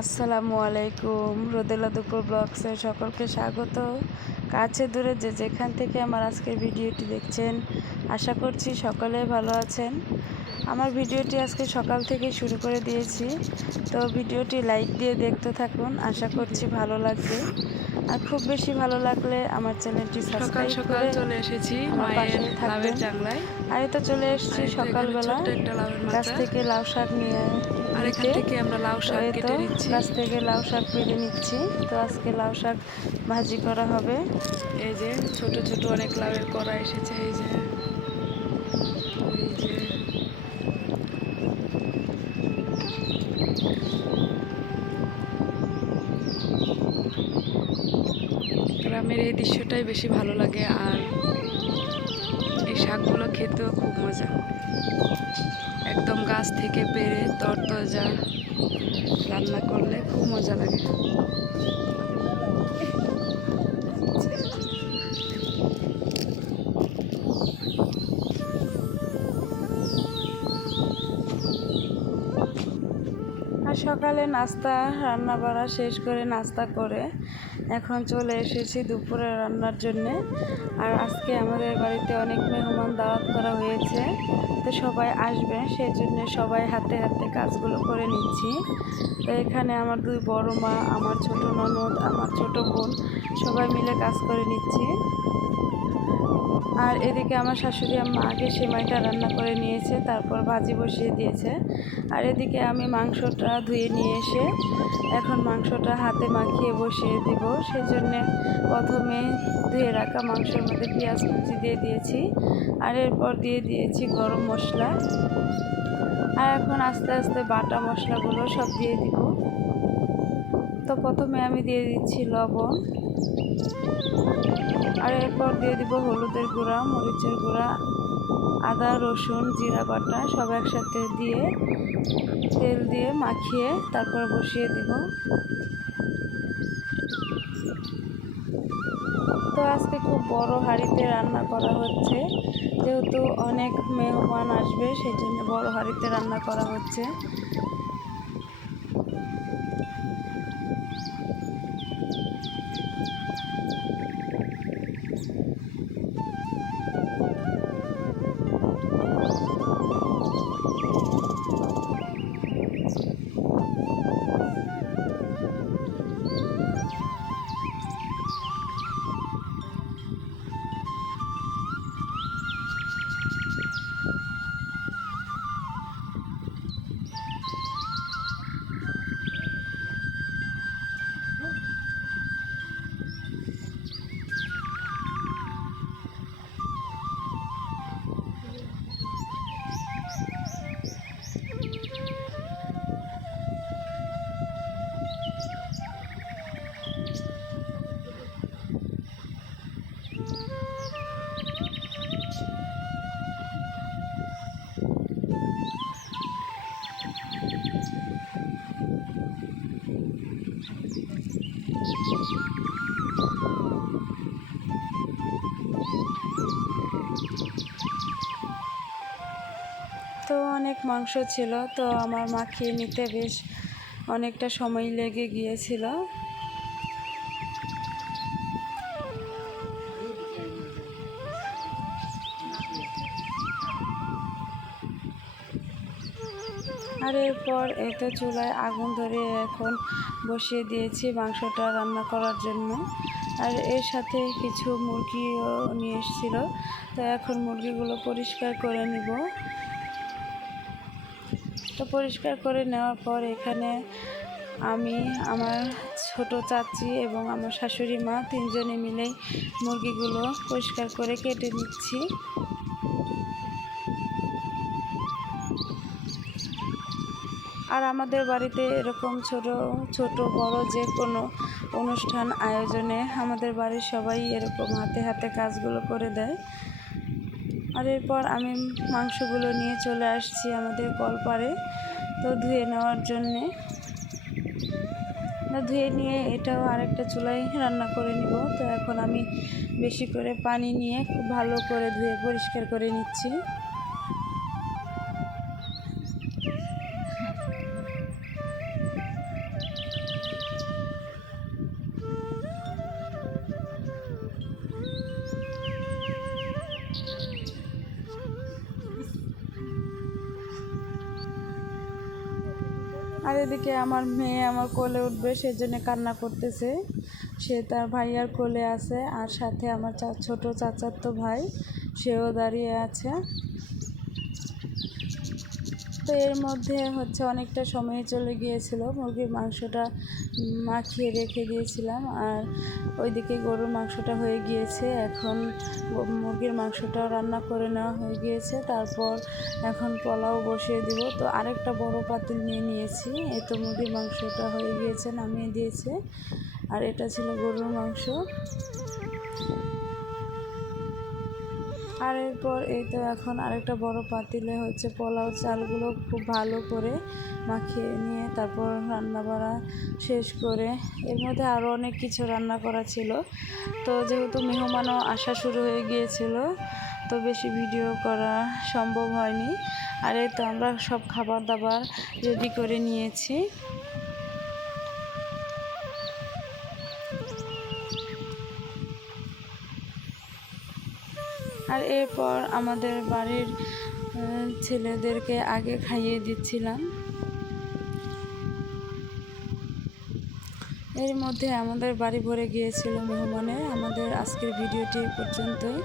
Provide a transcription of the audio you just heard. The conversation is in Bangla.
আসসালামু আলাইকুম। রোদেলা দুপুর ব্লগসে সকলকে স্বাগত। কাছে দূরে যে যেখান থেকে আমার আজকের ভিডিওটি দেখছেন, আশা করছি সকলে ভালো আছেন। আমার ভিডিওটি আজকে সকাল থেকেই শুরু করে দিয়েছি, তো ভিডিওটি লাইক দিয়ে দেখতে থাকুন, আশা করছি ভালো লাগবে। আর খুব বেশি ভালো লাগলে আমার চ্যানেলটি সাবস্ক্রাইব করে চলে এসেছি আমার মায়ের পাশে লাউয়ের থাকবেন। জাংলায়। আর এই তো চলে এসেছি সকালবেলা ছোট্ট একটা লাউয়ের গাছ মাচা, থেকে লাউ শাক নিয়ে আর এখান নিতে। থেকে আমরা লাউ তো শাক এই তো কেটে নিচ্ছি। গাছ থেকে লাউ শাক পেড়ে নিচ্ছি। তো আজকে লাউ শাক ভাজি করা হবে। এই যে ছোট ছোট অনেক লাউয়ের কড়া এসেছে। এই যে গ্রামের এই দৃশ্যটাই বেশি ভালো লাগে, আর এই শাকগুলো খেতেও খুব মজা। একদম গাছ থেকে পেড়ে তরতাজা রান্না করলে খুব মজা লাগে। আর সকালে নাস্তা রান্না বাড়া শেষ করে নাস্তা করে এখন চলে এসেছি দুপুরে রান্নার জন্যে। আর আজকে আমাদের বাড়িতে অনেক মেহমান দাওয়াত করা হয়েছে, তো সবাই আসবে, সেই জন্য সবাই হাতে হাতে কাজগুলো করে নিচ্ছি। তো এখানে আমার দুই বড় মা, আমার ছোট ননদ, আমার ছোট বোন সবাই মিলে কাজ করে নিচ্ছি। আর এদিকে আমার শাশুড়ি আম্মা আগে সেমাইটা রান্না করে নিয়েছে, তারপর ভাজি বসিয়ে দিয়েছে। আর এদিকে আমি মাংসটা ধুয়ে নিয়ে এসে এখন মাংসটা হাতে মাখিয়ে বসিয়ে দেব। সেজন্যে প্রথমে ধুয়ে রাখা মাংসের মধ্যে পেঁয়াজ কুচি দিয়ে দিয়েছি, আর এরপর দিয়ে দিয়েছি গরম মশলা। আর এখন আস্তে আস্তে বাটা মশলাগুলো সব দিয়ে দিব। তো প্রথমে আমি দিয়ে দিচ্ছি লবণ, আর এরপর দিয়ে দিব হলুদের গুঁড়া, মরিচের গুঁড়া, আদা রসুন জিরা বাটা সব একসাথে দিয়ে তেল দিয়ে মাখিয়ে তারপর বসিয়ে দিব। তো আজকে খুব বড় হাঁড়িতে রান্না করা হচ্ছে, যেহেতু অনেক মেহমান আসবে সেই জন্য বড় হাঁড়িতে রান্না করা হচ্ছে। তো অনেক মাংস ছিল, তো আমার মাখিয়ে নিতে বেশ অনেকটা সময় লেগে গিয়েছিল। আর এরপর এই তো চুলায় আগুন ধরে এখন বসিয়ে দিয়েছি মাংসটা রান্না করার জন্য। আর এর সাথে কিছু মুরগিও নিয়ে এসেছিলো, তো এখন মুরগিগুলো পরিষ্কার করে নিব। তো পরিষ্কার করে নেওয়ার পর এখানে আমি, আমার ছোট চাচি এবং আমার শাশুড়ি মা তিনজনে মিলেই মুরগিগুলো পরিষ্কার করে কেটে নিচ্ছি। আর আমাদের বাড়িতে এরকম ছোট ছোট বড় যে কোনো অনুষ্ঠান আয়োজনে আমাদের বাড়ির সবাই এরকম হাতে হাতে কাজগুলো করে দেয়। আর এরপর আমি মাংসগুলো নিয়ে চলে আসছি আমাদের কলপাড়ে, তো ধুয়ে নেওয়ার জন্যে। ধুয়ে নিয়ে এটাও আরেকটা চুলায় রান্না করে নিব। তো এখন আমি বেশি করে পানি নিয়ে খুব ভালো করে ধুয়ে পরিষ্কার করে নিচ্ছি। আর এদিকে আমার মেয়ে আমার কোলে উঠবে সেজন্য কান্না করতেছে। সে তার ভাইয়ার কোলে আছে আর সাথে আমার ছোট চাচাতো ভাই, সেও দাঁড়িয়ে আছে। তো এর মধ্যে অনেকটা সময় চলে গিয়েছিল। মুরগির মাংসটা মাখিয়ে রেখে দিয়েছিলাম আর ওইদিকে গরুর মাংসটা হয়ে গিয়েছে। এখন মুরগির মাংসটাও রান্না করে নেওয়া হয়ে গিয়েছে। তারপর এখন পোলাও বসিয়ে দিব। তো আরেকটা বড় পাতিল নিয়ে নিয়েছি। এই তো মুরগির মাংসটা হয়ে গিয়েছে, নামিয়ে দিয়েছে। আর এটা ছিল গরুর মাংস। আর এরপর এই তো এখন আরেকটা বড় পাতিলে পোলাও চালগুলো খুব ভালো করে মাখিয়ে নিয়ে তারপর রান্না বাড়া শেষ করে, এর মধ্যে আরও অনেক কিছু রান্না করা ছিল। তো যেহেতু মেহমানও আসা শুরু হয়ে গিয়েছিল, তো বেশি ভিডিও করা সম্ভব হয়নি। আর এই তো আমরা সব খাবার দাবার রেডি করে নিয়েছি। আর এরপর আমাদের বাড়ির ছেলেদেরকে আগে খাইয়ে দিচ্ছিলাম। এর মধ্যে আমাদের বাড়ি ভরে গিয়েছিল মেহমানে। আমাদের আজকের ভিডিওটি পর্যন্তই।